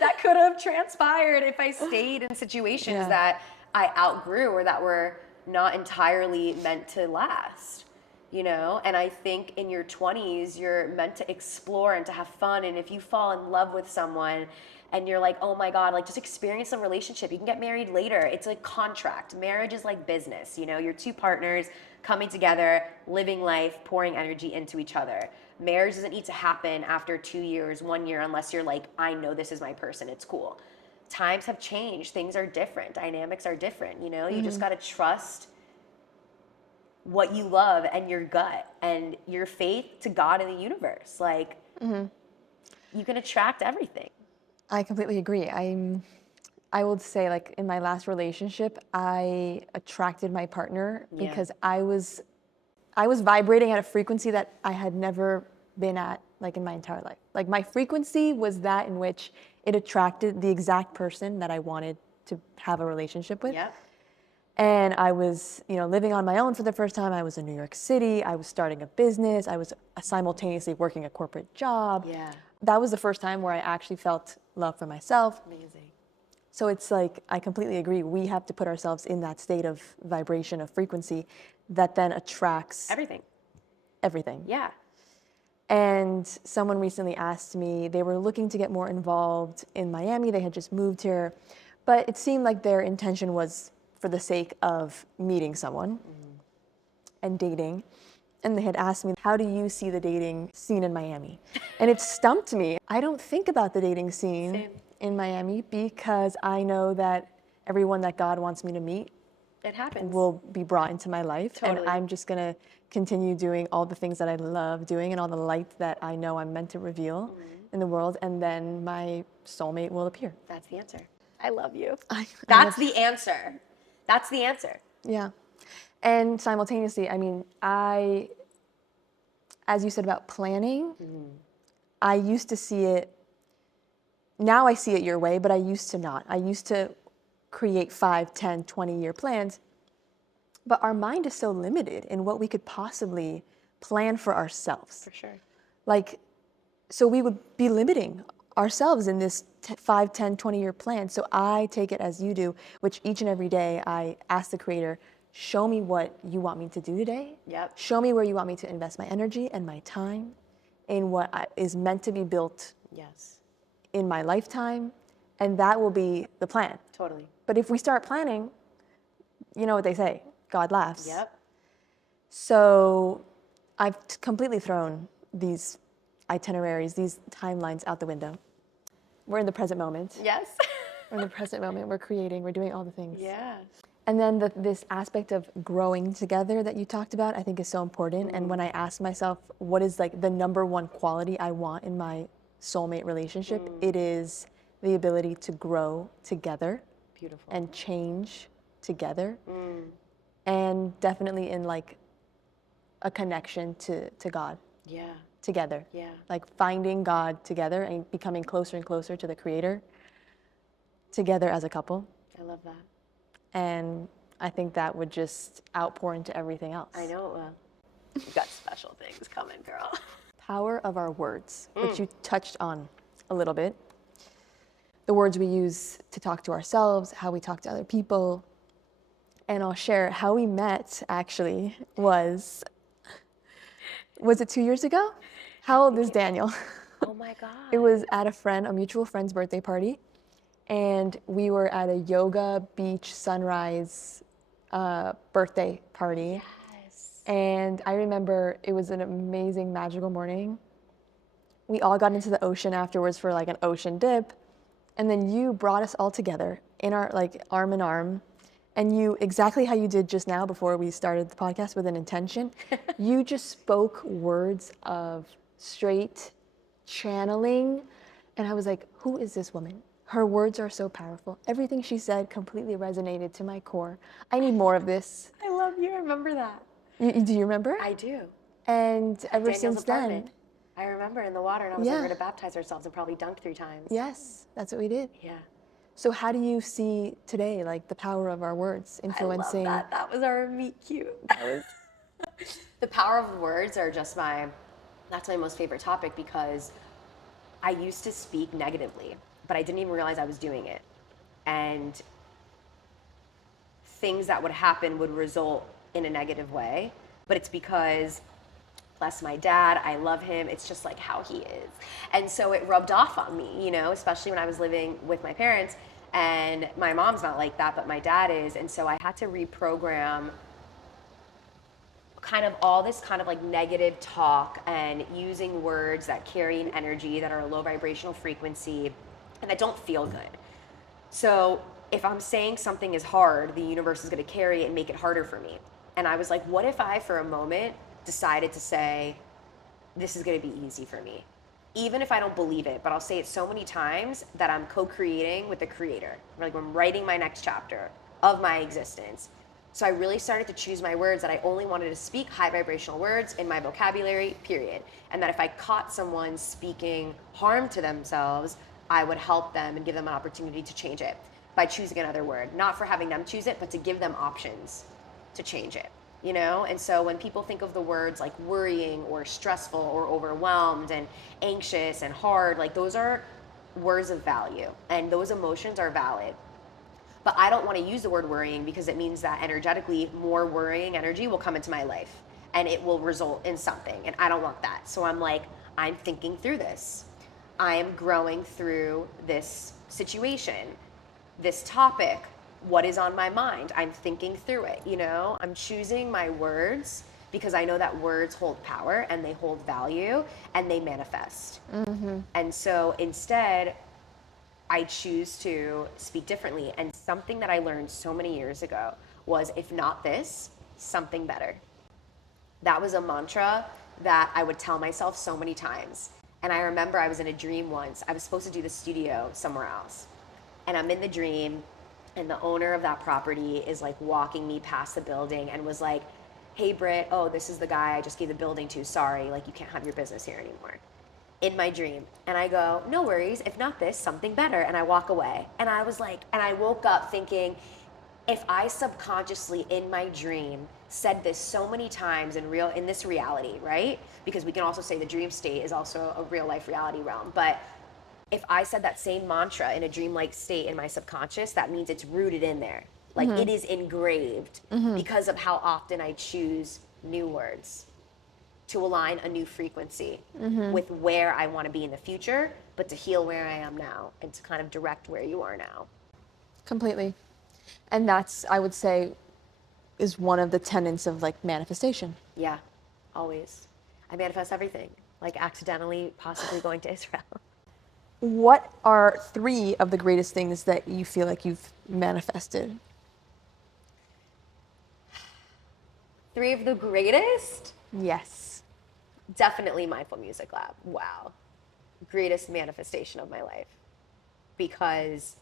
that could have transpired if I stayed in situations that I outgrew or that were not entirely meant to last. You know, and I think in your 20s, you're meant to explore and to have fun. And if you fall in love with someone and you're like, oh my God, like just experience a relationship. You can get married later. It's like contract. Marriage is like business. You know, you're two partners coming together, living life, pouring energy into each other. Marriage doesn't need to happen after 2 years, 1 year, unless you're like, I know this is my person. It's cool. Times have changed. Things are different. Dynamics are different. You know, you just got to trust what you love and your gut and your faith to God and the universe. Like, you can attract everything. I completely agree. I would say, like, in my last relationship, I attracted my partner because I was vibrating at a frequency that I had never been at, like, in my entire life. Like, my frequency was that in which it attracted the exact person that I wanted to have a relationship with. Yep. And I was, you know, living on my own for the first time. I was in New York City. I was starting a business. I was simultaneously working a corporate job. Yeah. That was the first time where I actually felt love for myself. Amazing. So it's like, I completely agree. We have to put ourselves in that state of vibration, of frequency, that then attracts everything. Yeah. And someone recently asked me, they were looking to get more involved in Miami. They had just moved here. But it seemed like their intention was for the sake of meeting someone and dating. And they had asked me, how do you see the dating scene in Miami? And it stumped me. I don't think about the dating scene in Miami because I know that everyone that God wants me to meet It happens. will be brought into my life. Totally. And I'm just gonna continue doing all the things that I love doing and all the light that I know I'm meant to reveal in the world. And then my soulmate will appear. That's the answer. I love you. That's the answer. That's the answer. Yeah. And simultaneously, I mean, as you said about planning, I used to see it, now I see it your way, but I used to not. I used to create 5, 10, 20-year plans, but our mind is so limited in what we could possibly plan for ourselves. For sure. Like, so we would be limiting ourselves in this 5, 10, 20-year plan. So I take it as you do, which each and every day I ask the Creator, show me what you want me to do today. Yep. Show me where you want me to invest my energy and my time in what is meant to be built in my lifetime. And that will be the plan. Totally. But if we start planning, you know what they say, God laughs. Yep. So I've completely thrown these itineraries, these timelines out the window. We're in the present moment. Yes. We're in the present moment. We're creating. We're doing all the things. Yeah. And then this aspect of growing together that you talked about, I think is so important. And when I ask myself, what is like the number one quality I want in my soulmate relationship, it is the ability to grow together. Beautiful. And change together. And definitely in like a connection to God. Yeah. Together. Yeah. Like finding God together and becoming closer and closer to the Creator together as a couple. I love that. And I think that would just outpour into everything else. I know it will. You've got special things coming, girl. Power of our words, which you touched on a little bit. The words we use to talk to ourselves, how we talk to other people. And I'll share how we met, actually, was it 2 years ago? How old is Daniel? Oh my God. It was at a mutual friend's birthday party. And we were at a yoga beach sunrise birthday party. Yes. And I remember it was an amazing, magical morning. We all got into the ocean afterwards for like an ocean dip. And then you brought us all together in our, like, arm in arm. And you, exactly how you did just now before we started the podcast with an intention, you just spoke words of straight channeling. And I was like, who is this woman? Her words are so powerful. Everything she said completely resonated to my core. I need more of this. I love you. I remember that. Do you remember? I do. And ever Daniel's since apartment. then. I remember in the water, and I was Yeah. like, we're going to baptize ourselves and probably dunked 3 times. Yes, that's what we did. Yeah. So how do you see today, like, the power of our words influencing? I love that. That was our meet cute. That was the power of words are just that's my most favorite topic, because I used to speak negatively, but I didn't even realize I was doing it. And things that would happen would result in a negative way, but it's because, bless my dad, I love him, it's just like how he is. And so it rubbed off on me, you know, especially when I was living with my parents, and my mom's not like that, but my dad is. And so I had to reprogram kind of all this kind of like negative talk and using words that carry an energy, that are a low vibrational frequency, and that don't feel good. So if I'm saying something is hard, the universe is going to carry it and make it harder for me. And I was like, what if I, for a moment, decided to say, this is going to be easy for me? Even if I don't believe it, but I'll say it so many times that I'm co-creating with the creator. Like, I'm writing my next chapter of my existence. So I really started to choose my words, that I only wanted to speak high vibrational words in my vocabulary, period. And that if I caught someone speaking harm to themselves, I would help them and give them an opportunity to change it by choosing another word. Not for having them choose it, but to give them options to change it, you know? And so when people think of the words like worrying or stressful or overwhelmed and anxious and hard, like, those are words of value, and those emotions are valid. But I don't want to use the word worrying, because it means that energetically more worrying energy will come into my life and it will result in something, and I don't want that. So I'm like, I'm thinking through this. I am growing through this situation, this topic. What is on my mind? I'm thinking through it, you know? I'm choosing my words because I know that words hold power and they hold value and they manifest. Mm-hmm. And so instead, I choose to speak differently. And something that I learned so many years ago was, if not this, something better. That was a mantra that I would tell myself so many times. And I remember I was in a dream once. I was supposed to do the studio somewhere else. And I'm in the dream, and the owner of that property is like walking me past the building and was like, hey, Britt, oh, this is the guy I just gave the building to. Sorry, like, you can't have your business here anymore. In my dream. And I go, no worries, if not this, something better. And I walk away. And I was like, and I woke up thinking, if I subconsciously in my dream said this so many times in this reality, right? Because we can also say the dream state is also a real life reality realm. But if I said that same mantra in a dreamlike state in my subconscious, that means it's rooted in there. Like, it is engraved because of how often I choose new words to align a new frequency with where I want to be in the future, but to heal where I am now and to kind of direct where you are now. Completely. And that's, I would say, is one of the tenets of, like, manifestation. Yeah, always. I manifest everything, like accidentally possibly going to Israel. What are 3 of the greatest things that you feel like you've manifested? 3 of the greatest? Yes. Definitely Mindful Music Lab. Wow. Greatest manifestation of my life. Because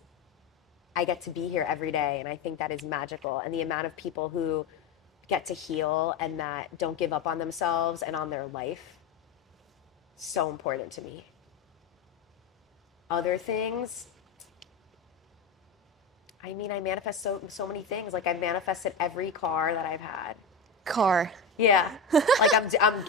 I get to be here every day, and I think that is magical. And the amount of people who get to heal and that don't give up on themselves and on their life, so important to me. Other things, I mean, I manifest so many things. Like I've manifested every car that I've had. Car. Yeah. Like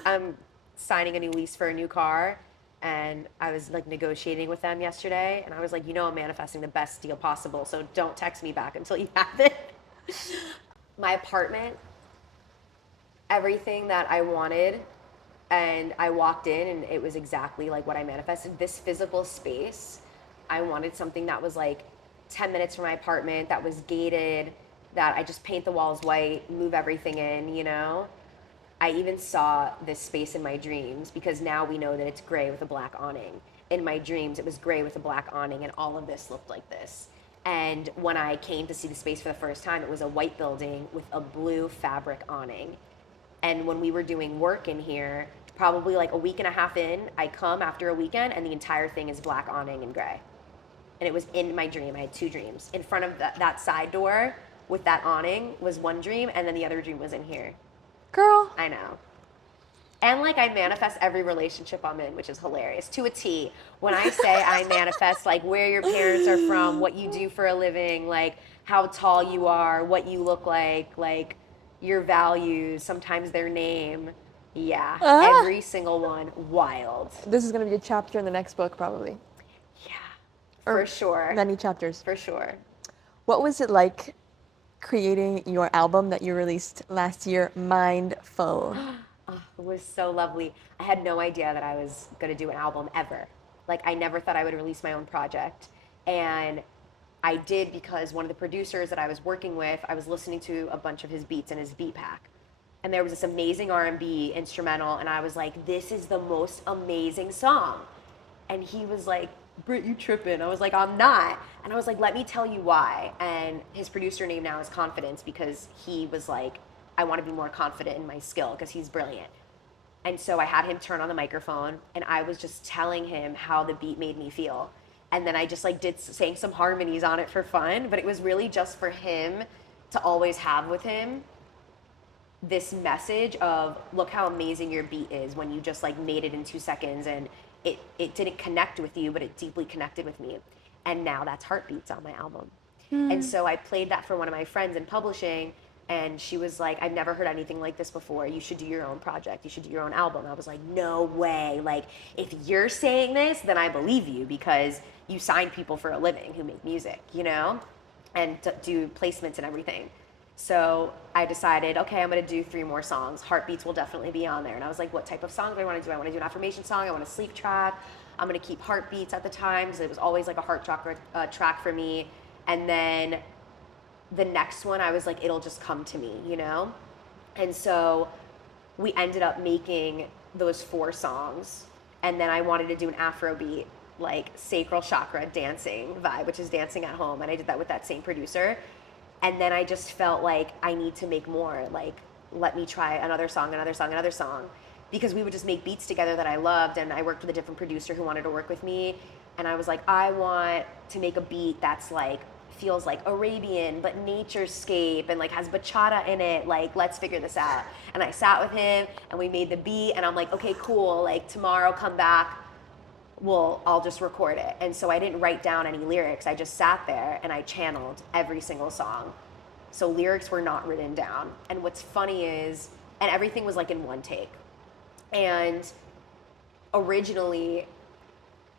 I'm signing a new lease for a new car, and I was like negotiating with them yesterday, and I was like, I'm manifesting the best deal possible, so don't text me back until you have it. My apartment, everything that I wanted, and I walked in and it was exactly like what I manifested. This physical space, I wanted something that was like 10 minutes from my apartment, that was gated, that I just paint the walls white, move everything in. I even saw this space in my dreams, because now we know that it's gray with a black awning. In my dreams, it was gray with a black awning, and all of this looked like this. And when I came to see the space for the first time, it was a white building with a blue fabric awning. And when we were doing work in here, probably like a week and a half in, I come after a weekend and the entire thing is black awning and gray. And it was in my dream. I had two dreams. In front of that side door with that awning was one dream, and then the other dream was in here. Girl. I know. And like I manifest every relationship I'm in, which is hilarious, to a T. When I say I manifest like where your parents are from, what you do for a living, like how tall you are, what you look like your values, sometimes their name. Yeah, every single one. Wild. This is going to be a chapter in the next book, probably. Yeah, for sure. Many chapters. For sure. What was it like creating your album that you released last year, Mindful? Oh, it was so lovely. I had no idea that I was going to do an album ever. Like, I never thought I would release my own project. And I did, because one of the producers that I was working with, I was listening to a bunch of his beats in his beat pack. And there was this amazing R&B instrumental, and I was like, this is the most amazing song. And he was like, Britt, you tripping. I was like, I'm not. And I was like, let me tell you why. And his producer name now is Confidence, because he was like, I want to be more confident in my skill, because he's brilliant. And so I had him turn on the microphone, and I was just telling him how the beat made me feel. And then I just like sang some harmonies on it for fun, but it was really just for him to always have with him this message of, look how amazing your beat is when you just like made it in 2 seconds, and it didn't connect with you, but it deeply connected with me. And now that's Heartbeats on my album. And so I played that for one of my friends in publishing, and she was like, I've never heard anything like this before. You should do your own project. You should do your own album. I was like, no way. Like, if you're saying this, then I believe you, because you sign people for a living who make music, and do placements and everything. So I decided, okay, I'm going to do 3 more songs. Heartbeats will definitely be on there. And I was like, what type of song do I want to do? I want to do an affirmation song. I want a sleep track. I'm going to keep Heartbeats at the time, because it was always like a heart chakra track for me. And then the next one, I was like, it'll just come to me, And so we ended up making those 4 songs. And then I wanted to do an Afrobeat, like sacral chakra dancing vibe, which is dancing at home. And I did that with that same producer. And then I just felt like I need to make more. Like, let me try another song. Because we would just make beats together that I loved. And I worked with a different producer who wanted to work with me. And I was like, I want to make a beat that's like, feels like Arabian, but naturescape, and like has bachata in it. Like, let's figure this out. And I sat with him, and we made the beat, and I'm like, okay, cool. Like, tomorrow, come back. I'll just record it. And so I didn't write down any lyrics. I just sat there and I channeled every single song. So lyrics were not written down. And what's funny is, and everything was like in one take. And originally,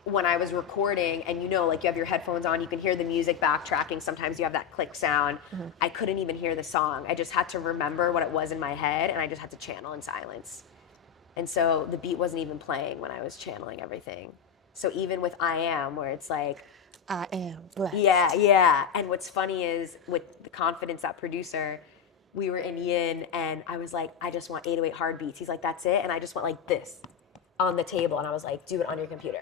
when I was recording, and like you have your headphones on, you can hear the music backtracking. Sometimes you have that click sound. Mm-hmm. I couldn't even hear the song. I just had to remember what it was in my head, and I just had to channel in silence. And so the beat wasn't even playing when I was channeling everything. So even with I Am, where it's like, I am blessed. Yeah. And what's funny is, with the Confidence, that producer, we were in Yin, and I was like, I just want 808 hard beats. He's like, that's it? And I just went like this on the table, and I was like, do it on your computer.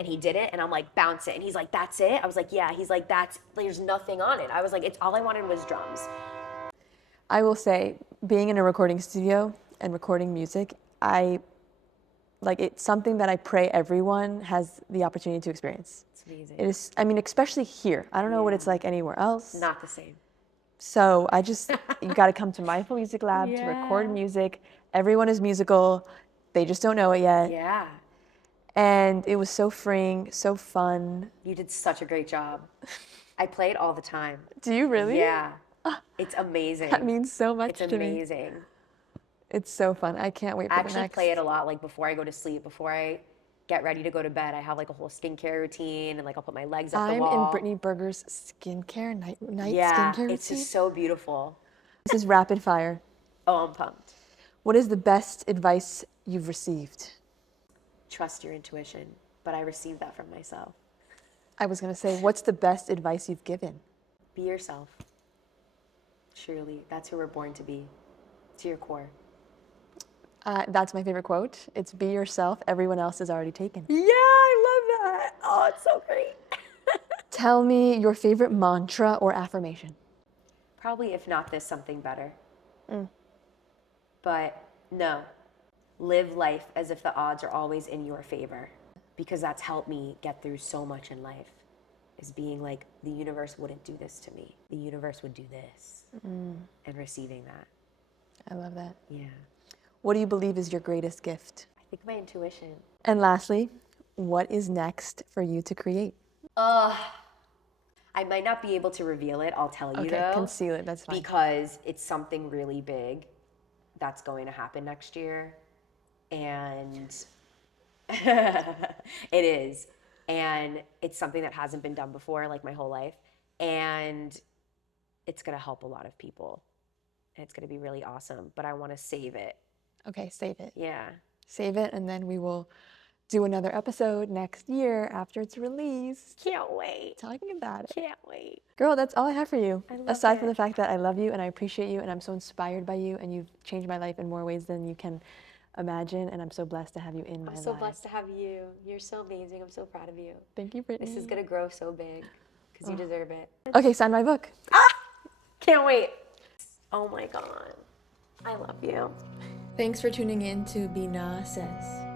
And he did it, and I'm like, bounce it. And he's like, that's it? I was like, yeah. He's like, there's nothing on it. I was like, all I wanted was drums. I will say, being in a recording studio and recording music, it's something that I pray everyone has the opportunity to experience. It's amazing. It is, especially here. I don't know what it's like anywhere else. Not the same. So you got to come to Mindful Music Lab to record music. Everyone is musical. They just don't know it yet. Yeah. And it was so freeing, so fun. You did such a great job. I play it all the time. Do you really? Yeah. It's amazing. That means so much It's to me. amazing. It's so fun. I can't wait for I the actually next. play it a lot, like before I go to sleep, before I get ready to go to bed. I have like a whole skincare routine, and like I'll put my legs up the I'm wall. in Brittany Berger's skincare night Yeah, skincare it's routine. just so beautiful. This is rapid fire. Oh, I'm pumped. What is the best advice you've received? Trust your intuition, but I received that from myself. I was gonna say, what's the best advice you've given? Be yourself. Truly, that's who we're born to be, to your core. That's my favorite quote. It's be yourself, everyone else is already taken. Yeah, I love that. Oh, it's so great. Tell me your favorite mantra or affirmation. Probably, if not this, something better. But no, live life as if the odds are always in your favor, because that's helped me get through so much in life, is being like, the universe wouldn't do this to me. The universe would do this. And receiving that. I love that. Yeah. What do you believe is your greatest gift? I think my intuition. And lastly, what is next for you to create? I might not be able to reveal it, I'll tell you Okay, though. conceal it, that's fine. Because it's something really big that's going to happen next year. And it is. And it's something that hasn't been done before, like my whole life. And it's going to help a lot of people. And it's going to be really awesome. But I want to save it. Okay, save it. Yeah. Save it, and then we will do another episode next year after it's released. Can't wait. Talking about it. Can't wait. Girl, that's all I have for you. I love Aside from it. the fact that I love you and I appreciate you and I'm so inspired by you and you've changed my life in more ways than you can imagine, and I'm so blessed to have you in my life. I'm so blessed to have you. You're so amazing. I'm so proud of you. Thank you, Brittany. This is going to grow so big because you deserve it. Okay, sign my book. Can't wait. Oh my God. I love you. Thanks for tuning in to Binah Says.